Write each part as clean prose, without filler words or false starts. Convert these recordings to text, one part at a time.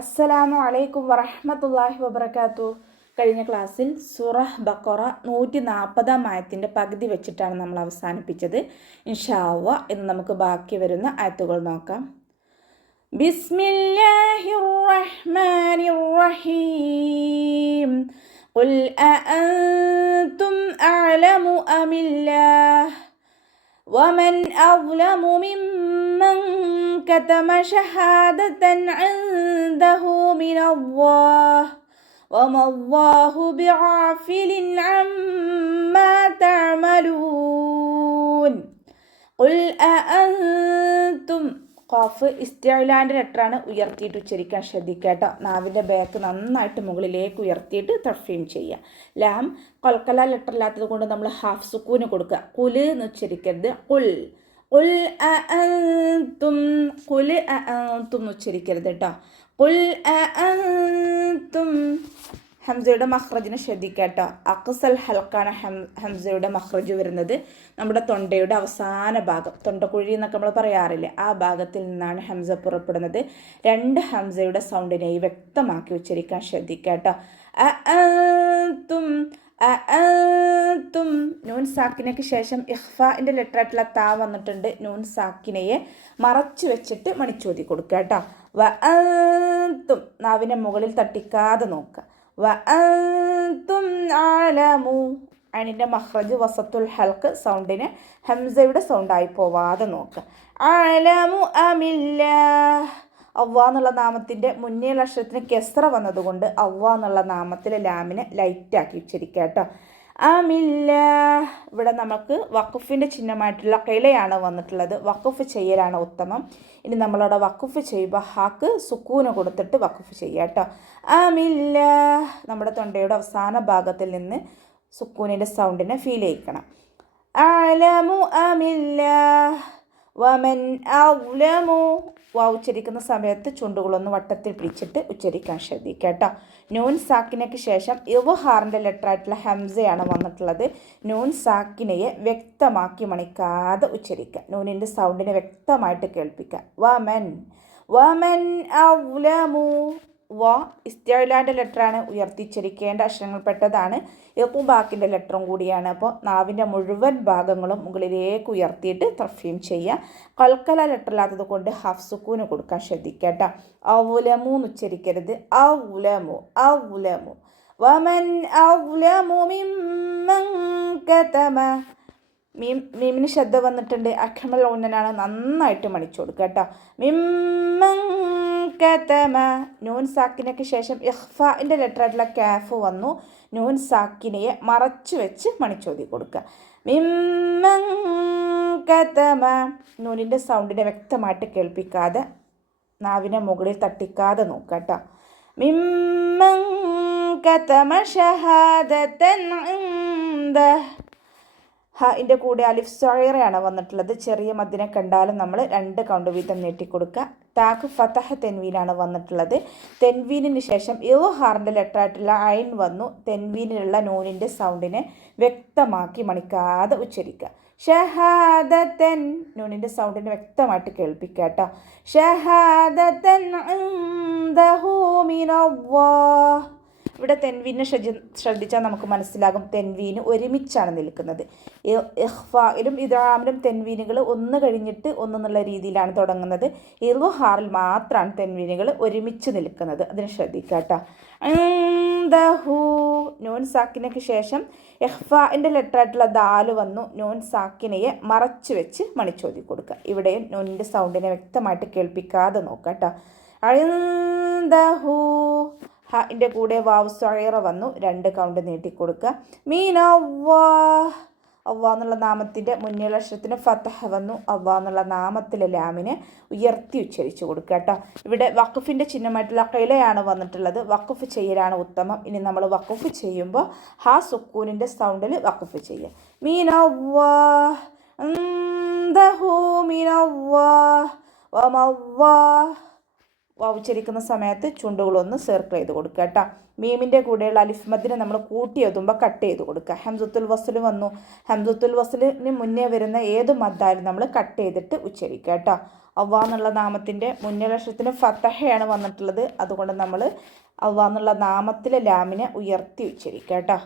അസ്സലാമു അലൈക്കും വറഹ്മത്തുള്ളാഹി വബറകാതുഹു. കഴിഞ്ഞ ക്ലാസ്സിൽ സൂറഹ് ബഖറ 140 ആയത്തിൻ്റെ പകുതി വെച്ചിട്ടാണ് നമ്മൾ അവസാനിപ്പിച്ചത്. ഇൻഷാ അല്ലാഹ് ഇന്ന് നമുക്ക് ബാക്കി വരുന്ന ആയത്തുകൾ നോക്കാം. ബിസ്മില്ലാഹിർ റഹ്മാനിർ റഹീം. ഖുൽ അഅൻതും അഅലമു അമില്ലാഹ് വമൻ അസ്ലമു മിമ്മൻ كتم شهادة عنده من الله وما الله بغافل عما تعملون قل أأنتم ഖാഫ് ഇസ്തിഅലാൻ്റെ ലെറ്ററാണ്, ഉയർത്തിയിട്ട് ഉച്ചരിക്കാൻ ശ്രദ്ധിക്കുക കേട്ടോ. നാവിൻ്റെ ബാക്ക് നന്നായിട്ട് മുകളിലേക്ക് ഉയർത്തിയിട്ട് തർഫീം ചെയ്യുക. ലാം കൊൽക്കല ലെറ്റർ ഇല്ലാത്തത് കൊണ്ട് നമ്മൾ ഹാഫ് സുക്കൂന് കൊടുക്കുക. കുല് എന്ന് ഉച്ചരിക്കരുത്. കുൽ ഖുൽ അഅൻതും ഖുൽ അഅൻതും ഉച്ചരിക്കരുത് കേട്ടോ. ഖുൽ അഅൻതും ഹംസയുടെ മഖ്റജിനെ ശ്രദ്ധിക്കുക കേട്ടോ. അഖ്സൽ ഹൽക്കാണ് ഹംസയുടെ മഖ്റജ് വരുന്നത്. നമ്മുടെ തൊണ്ടയുടെ അവസാന ഭാഗം, തൊണ്ടക്കുഴി എന്നൊക്കെ നമ്മൾ പറയാറില്ലേ, ആ ഭാഗത്തിൽ നിന്നാണ് ഹംസ പുറപ്പെടുന്നത്. രണ്ട് ഹംസയുടെ സൗണ്ടിനെയും വ്യക്തമാക്കി ഉച്ചരിക്കാൻ ശ്രദ്ധിക്കുക കേട്ടോ. അഅൻതും അഅൻതും. നൂൻ സാക്കിനയ്ക്ക് ശേഷം ഇഖ്ഫാൻ്റെ ലെറ്ററായിട്ടുള്ള താ വന്നിട്ടുണ്ട്. നൂൻ സാക്കിനയെ മറച്ചു വെച്ചിട്ട് മണിച്ചോതി കൊടുക്കുക കേട്ടോ. വഅൻതും നാവിനെ മുകളിൽ തട്ടിക്കാതെ നോക്കുക. വഅൻതും അഅലമു. അതിൻ്റെ മഖ്റജ് വസത്തുൽ ഹൽക്ക് സൗണ്ടിന് ഹംസയുടെ സൗണ്ടായി പോവാതെ നോക്കുക. അഅലമു അമില്ലാഹ്. അവ്വ എന്നുള്ള നാമത്തിൻ്റെ മുന്നേ അക്ഷരത്തിന് കെസ്ര വന്നതുകൊണ്ട് അവ്വ എന്നുള്ള നാമത്തിലെ ലാമിനെ ലൈറ്റാക്കി ഉച്ചരിക്കുക കേട്ടോ. അമില്ല. ഇവിടെ നമുക്ക് വഖഫിൻ്റെ ചിഹ്നമായിട്ടുള്ള കിളയാണ് വന്നിട്ടുള്ളത്. വഖഫ് ചെയ്യലാണ് ഉത്തമം. ഇനി നമ്മളവിടെ വഖഫ് ചെയ്യുമ്പോൾ ഹാക്ക് സുക്കൂന് കൊടുത്തിട്ട് വഖഫ് ചെയ്യുക കേട്ടോ. അമില്ല. നമ്മുടെ തൊണ്ടയുടെ അവസാന ഭാഗത്തിൽ നിന്ന് സുക്കൂനിൻ്റെ സൗണ്ടിനെ ഫീൽ ചെയ്യിക്കണം. അലമു അമില്ല വമൻ അസ്ലമു. ഉച്ചരിക്കുന്ന സമയത്ത് ചുണ്ടുകളൊന്ന് വട്ടത്തിൽ പിടിച്ചിട്ട് ഉച്ചരിക്കാൻ ശ്രദ്ധിക്കുക കേട്ടോ. നൂൻ സാക്കിനയ്ക്ക് ശേഷം ഇദ്ഹാറിൻ്റെ ലെറ്ററായിട്ടുള്ള ഹംസയാണ് വന്നിട്ടുള്ളത്. നൂൻ സാക്കിനയെ വ്യക്തമാക്കി മണിക്കാതെ ഉച്ചരിക്കുക. നൂനിൻ്റെ സൗണ്ടിനെ വ്യക്തമായിട്ട് കേൾപ്പിക്കുക. വമൻ വമൻ അസ്ലമു. ഇസ്തിഅലാൻ്റെ ലെറ്ററാണ്, ഉയർത്തിച്ചരിക്കേണ്ട അക്ഷരങ്ങൾപ്പെട്ടതാണ്. ഇഖ്ബാക്കിൻ്റെ ലെറ്ററും കൂടിയാണ്. അപ്പോൾ നാവിൻ്റെ മുഴുവൻ ഭാഗങ്ങളും മുകളിലേക്ക് ഉയർത്തിയിട്ട് തർഫീം ചെയ്യുക. കൽക്കല ലെറ്ററില്ലാത്തത് കൊണ്ട് ഹാഫ് സുക്കൂന് കൊടുക്കാൻ ശ്രദ്ധിക്കുക കേട്ടോ. ഔലമു എന്ന് ഉച്ചരിക്കരുത്. ഔലമു ഔലമു. വമൻ ഔലമു മിമ്മൻ കതമ. മീമിന് ശബ്ദം വന്നിട്ടുണ്ട്. അഖമൽ ഊന്നനാണ്, നന്നായിട്ട് മണിച്ചു കൊടുക്കുക കേട്ടോ. മിമ്മൻ കതമ. നൂൻ സാക്കിനയ്ക്ക് ശേഷം ഇഖ്ഫാൻ്റെ ലെറ്ററായിട്ടുള്ള കാഫ് വന്നു. നൂൻ സാക്കിനയെ മറച്ചു വെച്ച് മണിച്ചോതി കൊടുക്കുക. മിമ്മൻ കതമ. നൂനിൻ്റെ സൗണ്ടിനെ വ്യക്തമായിട്ട് കേൾപ്പിക്കാതെ നാവിനെ മുകളിൽ തട്ടിക്കാതെ നോക്കുക കേട്ടോ. മിമ്മൻ കതമ ഷഹാദതൻ ഇൻദഹ്. ഹാൻ്റെ കൂടെ അലിഫ് സൊയറയാണ് വന്നിട്ടുള്ളത്. ചെറിയ മദ്ദിനെ കണ്ടാലും നമ്മൾ 2 കൗണ്ട് വീതം നീട്ടിക്കൊടുക്കുക. താക്ക് ഫതഹ് തെൻവീനാണ് വന്നിട്ടുള്ളത്. തെൻവീനിന് ശേഷം ഇദ്ഹാറിൻ്റെ ലെറ്ററായിട്ടുള്ള ഐൻ വന്നു. തെൻവീനിലുള്ള നൂനിൻ്റെ സൗണ്ടിനെ വ്യക്തമാക്കി മണിക്കാതെ ഉച്ചരിക്കുക. ഷഹാദതൻ. നൂനിൻ്റെ സൗണ്ടിനെ വ്യക്തമായിട്ട് കേൾപ്പിക്കുക കേട്ടോ. ഷഹാദതൻ ഇൻദഹു മിനല്ലാഹ്. ഇവിടെ തെൻവീനെ ശ്രദ്ധിച്ചാൽ നമുക്ക് മനസ്സിലാകും തെൻവീന് ഒരുമിച്ചാണ് നിൽക്കുന്നത്. ഇഖ്ഫായിലും ഇദ്ഗാമിലും തെൻവീനുകൾ ഒന്ന് കഴിഞ്ഞിട്ട് ഒന്നെന്നുള്ള രീതിയിലാണ് തുടങ്ങുന്നത്. ഇദ്ഹാറിൽ മാത്രമാണ് തെൻവീനുകൾ ഒരുമിച്ച് നിൽക്കുന്നത്. അതിന് ശ്രദ്ധിക്കുക കേട്ടോ. ഇൻദഹു. നൂൻ സാക്കിനയ്ക്ക് ശേഷം ഇഖ്ഫാൻ്റെ ലെറ്ററായിട്ടുള്ള ദാല് വന്നു. നൂൻ സാക്കിനയെ മറച്ചു വെച്ച് മണിച്ചോതി കൊടുക്കുക. ഇവിടെ നൂനിൻ്റെ സൗണ്ടിനെ വ്യക്തമായിട്ട് കേൾപ്പിക്കാതെ നോക്കുക കേട്ടോ. ഇൻദഹു. ഹാൻ്റെ കൂടെ വാവ് സൊയറ വന്നു. 2 കൗണ്ട് നീട്ടിക്കൊടുക്കുക. മീനല്ലാഹ്. അവ്വ എന്നുള്ള നാമത്തിൻ്റെ മുന്നേ അക്ഷരത്തിന് ഫതഹ് വന്നു. അവ്വ എന്നുള്ള നാമത്തിലെ ലാമിനെ ഉയർത്തി ഉച്ചരിച്ചു കൊടുക്കുക കേട്ടോ. ഇവിടെ വഖഫിൻ്റെ ചിഹ്നമായിട്ടുള്ള ഖിലയാണ് വന്നിട്ടുള്ളത്. വഖഫ് ചെയ്യലാണ് ഉത്തമം. ഇനി നമ്മൾ വഖഫ് ചെയ്യുമ്പോൾ ഹാ സുക്കൂനിൻ്റെ സൗണ്ടിൽ വഖഫ് ചെയ്യുക. മീനല്ലാഹ് ഇൻദഹു മിനല്ലാഹ് വമല്ലാഹ്. ഉച്ചരിക്കുന്ന സമയത്ത് ചുണ്ടുകളൊന്ന് സർക്കിൾ ചെയ്ത് കൊടുക്കുക കേട്ടോ. മീമിൻ്റെ കൂടെയുള്ള അലിഫ് മദ്ദിനെ നമ്മൾ കൂട്ടി എഴുതുമ്പോൾ കട്ട് ചെയ്ത് കൊടുക്കുക. ഹംസത്തുൽ വസ്ൽ വന്നു. ഹംസത്തുൽ വസ്ലിന് മുന്നേ വരുന്ന ഏത് മദ്ദായാലും നമ്മൾ കട്ട് ചെയ്തിട്ട് ഉച്ചരിക്കുക കേട്ടോ. അള്ളാഹ് എന്നുള്ള നാമത്തിൻ്റെ മുന്നലക്ഷത്തിന് ഫതഹയാണ് വന്നിട്ടുള്ളത്. അതുകൊണ്ട് നമ്മൾ അള്ളാഹ് എന്നുള്ള നാമത്തിലെ ലാമിനെ ഉയർത്തി ഉച്ചരിക്കുക കേട്ടോ.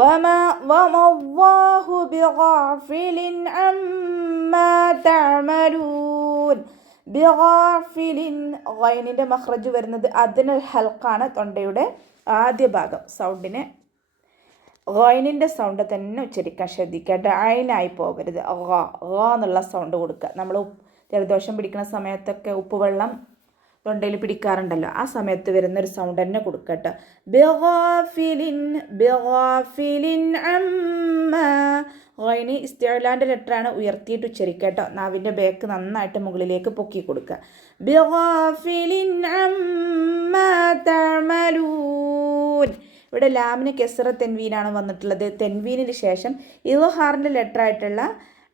വമല്ലാഹു ബിഗാഫിലിൻ അമ്മാ തഅമലൂൻ. ബിഗാഫിലിൻ ഗൈനിൻ്റെ മഖ്റജ് വരുന്നത് അദ്നൽ ഹൽക്കാണ്. തൊണ്ടയുടെ ആദ്യ ഭാഗം സൗണ്ടിനെ ഗൈനിൻ്റെ സൗണ്ട് തന്നെ ഉച്ചരിക്കാൻ ശ്രദ്ധിക്കുക. അയിനായി പോകരുത്. എന്നുള്ള സൗണ്ട് കൊടുക്കുക. നമ്മൾ ജലദോഷം പിടിക്കുന്ന സമയത്തൊക്കെ ഉപ്പുവെള്ളം തൊണ്ടയിൽ പിടിക്കാറുണ്ടല്ലോ, ആ സമയത്ത് വരുന്നൊരു സൗണ്ട് തന്നെ കൊടുക്കട്ടോ. ബിഗാഫിലിൻ ബിഗാഫിലിൻ അമ്മാ. ഗൈന് ഇസ്തിഅലാൻ്റെ ലെറ്ററാണ്, ഉയർത്തിയിട്ട് ഉച്ചരിക്കട്ടോ. നാവിൻ്റെ ബേക്ക് നന്നായിട്ട് മുകളിലേക്ക് പൊക്കി കൊടുക്കുക. ബിഗാഫിലിൻ അമ്മാ തഅമലൂൻ. ഇവിടെ ലാമിന് കെസ്റ തെൻവീനാണ് വന്നിട്ടുള്ളത്. തെൻവീനിന് ശേഷം ഇദ്ഹാറിൻ്റെ ലെറ്ററായിട്ടുള്ള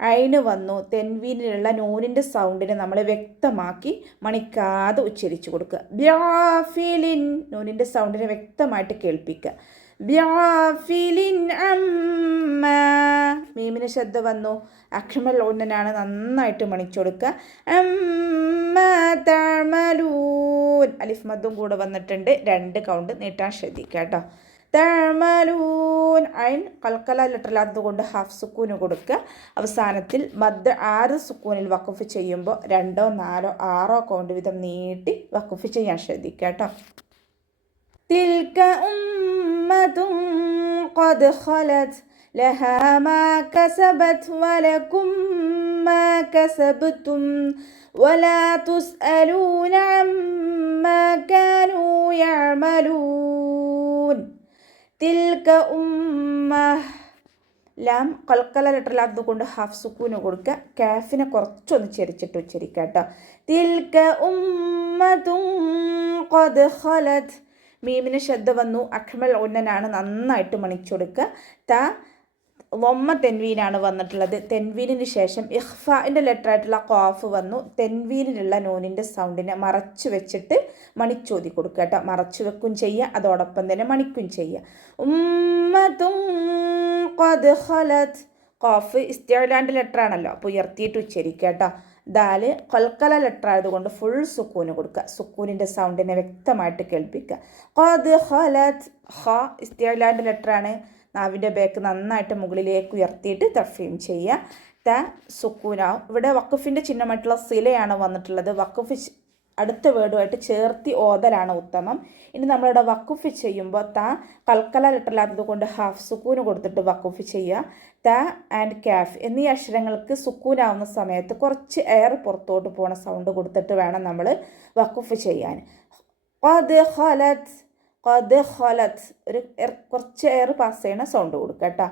അയിന് വന്നു. തെൻവീനിലുള്ള നൂനിൻ്റെ സൗണ്ടിനെ നമ്മൾ വ്യക്തമാക്കി മണിക്കാതെ ഉച്ചരിച്ചു കൊടുക്കുക. ബ്യാഫിലിൻ നൂനിൻ്റെ സൗണ്ടിനെ വ്യക്തമായിട്ട് കേൾപ്പിക്കുക. ബ്യാഫിലിൻ അമ്മ. മീമിന് ശബ്ദ വന്നു. അക്ഷമൽ ഒന്നനാണ്, നന്നായിട്ട് മണിച്ചു കൊടുക്കുക. അമ്മ തഅമലൂൻ. അലിഫ് മദ്ദും കൂടെ വന്നിട്ടുണ്ട്. 2 കൗണ്ട് നീട്ടാൻ ശ്രദ്ധിക്കുക കേട്ടോ. തഅമലൂൻ. ഐൻ കൽക്കല ലെറ്ററിലാത്തത് കൊണ്ട് ഹാഫ് സുക്കൂന് കൊടുക്കുക. അവസാനത്തിൽ മദ് 6 സുക്കൂനിൽ വഖഫ് ചെയ്യുമ്പോൾ 2, 4, 6 കൗണ്ട് വീതം നീട്ടി വഖഫ് ചെയ്യാൻ ശ്രദ്ധിക്കുക കേട്ടോ. തിൽക ഉമ്മതുൻ ഖദ് ഖലത് ലഹാ മാ കസബത് വലകും മാ കസബ്തും വലാ തുസ്അലൂന അമ്മാ കാനൂ യഅമലൂൻ. തിൽക ഉമ്മ. ലാം കൽക്കല ലെറ്ററിലാത്തത് കൊണ്ട് ഹാഫ് സുക്കൂന് കൊടുക്കുക. കാഫിനെ കുറച്ചൊന്ന് ചെരിച്ചിട്ട് ഉച്ചരിക്കുക കേട്ടോ. തിൽക ഉമ്മതുൻ ഖദ് ഖലത്. മീമിന് ശബ്ദ വന്നു. അഖ്മൽ ഉന്നനാണ്, നന്നായിട്ട് മണിച്ചു കൊടുക്കുക. വമ്മ തെൻവീനാണ് വന്നിട്ടുള്ളത്. തെൻവീനിന് ശേഷം ഇഖ്ഫാൻ്റെ ലെറ്ററായിട്ടുള്ള ഖാഫ് വന്നു. തെൻവീനിലുള്ള നൂനിൻ്റെ സൗണ്ടിനെ മറച്ചു വെച്ചിട്ട് മണിച്ചോതി കൊടുക്കുക കേട്ടോ. മറച്ചു വെക്കും ചെയ്യുക, അതോടൊപ്പം തന്നെ മണിക്കും ചെയ്യുക. ഉമ്മതുൻ ഖദ് ഖലത്. ഖാഫ് ഇസ്തിഅലാൻ്റെ ലെറ്ററാണല്ലോ, അപ്പോൾ ഉയർത്തിയിട്ട് ഉച്ചരിക്കുക കേട്ടോ. ദാല് കൽക്കല ലെറ്റർ ആയതുകൊണ്ട് ഫുൾ സുക്കൂന് കൊടുക്കുക. സുക്കൂനിൻ്റെ സൗണ്ടിനെ വ്യക്തമായിട്ട് കേൾപ്പിക്കുക. ഖദ് ഖലത്. ഖ ഇസ്തിഅലാൻ്റെ ലെറ്ററാണ്. നാവിൻ്റെ ബേക്ക് നന്നായിട്ട് മുകളിലേക്ക് ഉയർത്തിയിട്ട് തഫീം ചെയ്യുക. ത സുക്കൂനാവും. ഇവിടെ വഖഫിൻ്റെ ചിഹ്നമായിട്ടുള്ള സിലയാണ് വന്നിട്ടുള്ളത്. വഖഫ് അടുത്ത വേർഡുമായിട്ട് ചേർത്തി ഓതലാണ് ഉത്തമം. ഇനി നമ്മളിവിടെ വഖഫ് ചെയ്യുമ്പോൾ കൽക്കല ലെറ്ററിലാത്തത് കൊണ്ട് ഹാഫ് സുക്കൂന് കൊടുത്തിട്ട് വഖഫ് ചെയ്യുക. ത ആൻഡ് കാഫ് എന്നീ അക്ഷരങ്ങൾക്ക് സുക്കൂനാവുന്ന സമയത്ത് കുറച്ച് എയർ പുറത്തോട്ട് പോണ സൗണ്ട് കൊടുത്തിട്ട് വേണം നമ്മൾ വഖഫ് ചെയ്യാൻ. ഖദ് ഖലത്. ഖദ് ഖലത്. ഒരു കുറച്ച് എയർ പാസ് ചെയ്യണ സൗണ്ട് കൊടുക്കുക കേട്ടോ.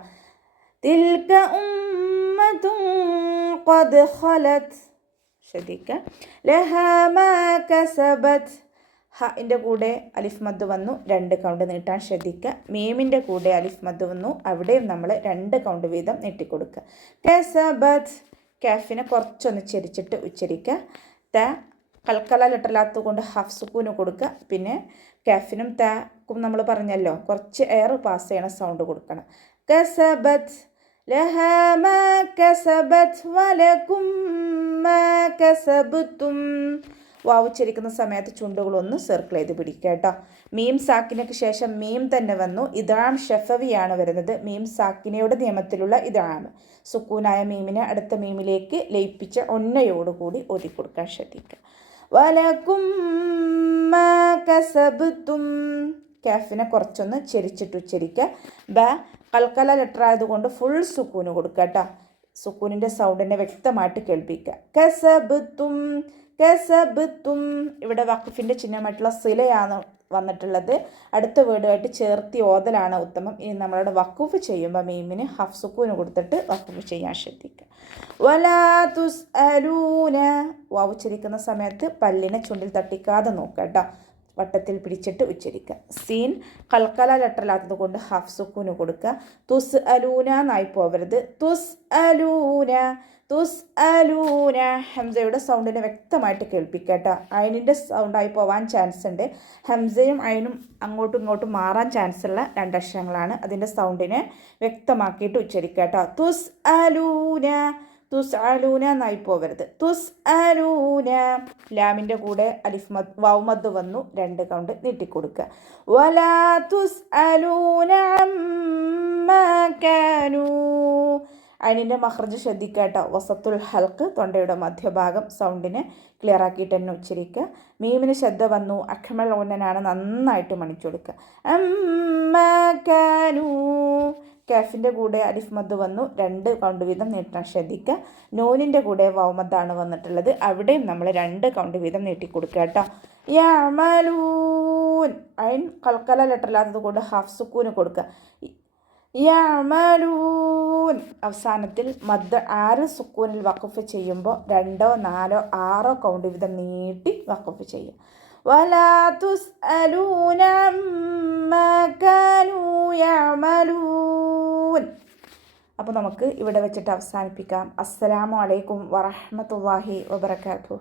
തിൽക ഉമ്മതുൻ ഖദ് ഖലത്. ശ്രദ്ധിക്കുക. ലഹാ മാ കസബത്. ഹൻ്റെ കൂടെ അലിഫ് മദ് വന്നു. 2 കൗണ്ട് നീട്ടാൻ ശ്രദ്ധിക്കുക. മീമിൻ്റെ കൂടെ അലിഫ് മദ് വന്നു. അവിടെയും നമ്മൾ 2 കൗണ്ട് വീതം നീട്ടിക്കൊടുക്കുക. കസബത്. കാഫിനെ കുറച്ചൊന്ന് ചെരിച്ചിട്ട് ഉച്ചരിക്കുക. ത കൽക്കല ലെറ്ററിലാത്തത് കൊണ്ട് ഹാഫ് സുക്കൂന് കൊടുക്കുക. പിന്നെ കാഫിനും താക്കും നമ്മൾ പറഞ്ഞല്ലോ, കുറച്ച് എയർ പാസ് ചെയ്യണ സൗണ്ട് കൊടുക്കണം. കസബത്. ലഹാ മാ കസബത് വലകും മാ കസബ്തും. വാവ് ഉച്ചരിക്കുന്ന സമയത്ത് ചുണ്ടുകളൊന്ന് സർക്കിൾ ചെയ്ത് പിടിക്കുക കേട്ടോ. മീം സാക്കിനയ്ക്ക് ശേഷം മീം തന്നെ വന്നു. ഇദ്ഗാം ഷഫവിയാണ് വരുന്നത്. മീം സാക്കിനയുടെ നിയമത്തിലുള്ള ഇദ്ഗാം. സുക്കൂനായ മീമിനെ അടുത്ത മീമിലേക്ക് ലയിപ്പിച്ച ഒന്നയോടുകൂടി ഓതി കൊടുക്കാൻ ശ്രദ്ധിക്കുക. വലകും മാ കസബ്തും. കാഫിനെ കുറച്ചൊന്ന് ചെരിച്ചിട്ട് ഉച്ചരിക്കുക. ബ കൽക്കല ലെറ്റർ ആയതുകൊണ്ട് ഫുൾ സുക്കൂന് കൊടുക്കുക കേട്ടോ. സുക്കൂനിൻ്റെ സൗണ്ടിനെ വ്യക്തമായിട്ട് കേൾപ്പിക്കുക. കസബ്തും കസബ്തും. ഇവിടെ വഖഫിൻ്റെ ചിഹ്നമായിട്ടുള്ള സിലയാണ് വന്നിട്ടുള്ളത്. അടുത്ത വേർഡുമായിട്ട് ചേർത്തി ഓതലാണ് ഉത്തമം. ഇനി നമ്മളുടെ വഖഫ് ചെയ്യുമ്പോൾ മീമിന് ഹാഫ് സുക്കൂന് കൊടുത്തിട്ട് വഖഫ് ചെയ്യാൻ ശ്രദ്ധിക്കുക. വലാ തുസ്അലൂന. വാവ് ഉച്ചരിക്കുന്ന സമയത്ത് പല്ലിനെ ചുണ്ടിൽ തട്ടിക്കാതെ നോക്കുക കേട്ടോ. വട്ടത്തിൽ പിടിച്ചിട്ട് ഉച്ചരിക്കുക. സീൻ കൽക്കല ലെറ്ററിലാത്തത് കൊണ്ട് ഹാഫ് സുക്കൂന് കൊടുക്കുക. തുസ് അലൂന എന്നായി പോവരുത്. തുസ് അലൂന. തുസ്അലൂന. ഹംസയുടെ സൗണ്ടിനെ വ്യക്തമായിട്ട് കേൾപ്പിക്കട്ടോ. അയിനിൻ്റെ സൗണ്ടായി പോവാൻ ചാൻസ് ഉണ്ട്. ഹംസയും അയിനും അങ്ങോട്ടും ഇങ്ങോട്ടും മാറാൻ ചാൻസ് ഉള്ള രണ്ടക്ഷരങ്ങളാണ്. അതിൻ്റെ സൗണ്ടിനെ വ്യക്തമാക്കിയിട്ട് ഉച്ചരിക്കട്ടോ. തുസ്അലൂന, തുസ്അലൂന എന്നായി പോവരുത്. തുസ്അലൂന. ലാമിൻ്റെ കൂടെ വാവുമദ് വന്നു, 2 കൗണ്ട് നീട്ടിക്കൊടുക്കുക. വലാ തുസ്അലൂന അമ്മാ കാനൂ. അതിൻ്റെ മഖ്റജ് ശ്രദ്ധിക്കാട്ടോ. വസത്തുൽ ഹൽക്ക്, തൊണ്ടയുടെ മധ്യഭാഗം, സൗണ്ടിനെ ക്ലിയർ ആക്കിയിട്ട് തന്നെ ഉച്ചരിക്കുക. മീമിന് ശ്രദ്ധ വന്നു, അഖ്മൽ ഉന്നനാണ്, നന്നായിട്ട് മണിച്ചു കൊടുക്കുക. അമ്മാ കാനൂ. കാഫിൻ്റെ കൂടെ അലിഫ് മദ് വന്നു, 2 കൗണ്ട് വീതം നീട്ടാൻ ശ്രദ്ധിക്കുക. നൂനിൻ്റെ കൂടെ വൗമദ്ദാണ് വന്നിട്ടുള്ളത്, അവിടെയും നമ്മൾ 2 കൗണ്ട് വീതം നീട്ടിക്കൊടുക്കുക കേട്ടോ. യഅമലൂൻ. അയിൻ കൽക്കല ലെറ്ററില്ലാത്തത് കൊണ്ട് ഹാഫ് സുക്കൂന് കൊടുക്കുക. യഅമലൂൻ. അവസാനത്തിൽ മദ് 6 സുക്കൂനിൽ വഖഫ് ചെയ്യുമ്പോൾ 2, 4, 6 കൗണ്ട് വീതം നീട്ടി വഖഫ് ചെയ്യുക. വലാ തുസ്അലൂന അമ്മാ കാനൂ യഅമലൂൻ. അപ്പോൾ നമുക്ക് ഇവിടെ വെച്ചിട്ട് അവസാനിപ്പിക്കാം. അസ്സലാമു അലൈക്കും വറഹ്മത്തുള്ളാഹി വബറകാതുഹു.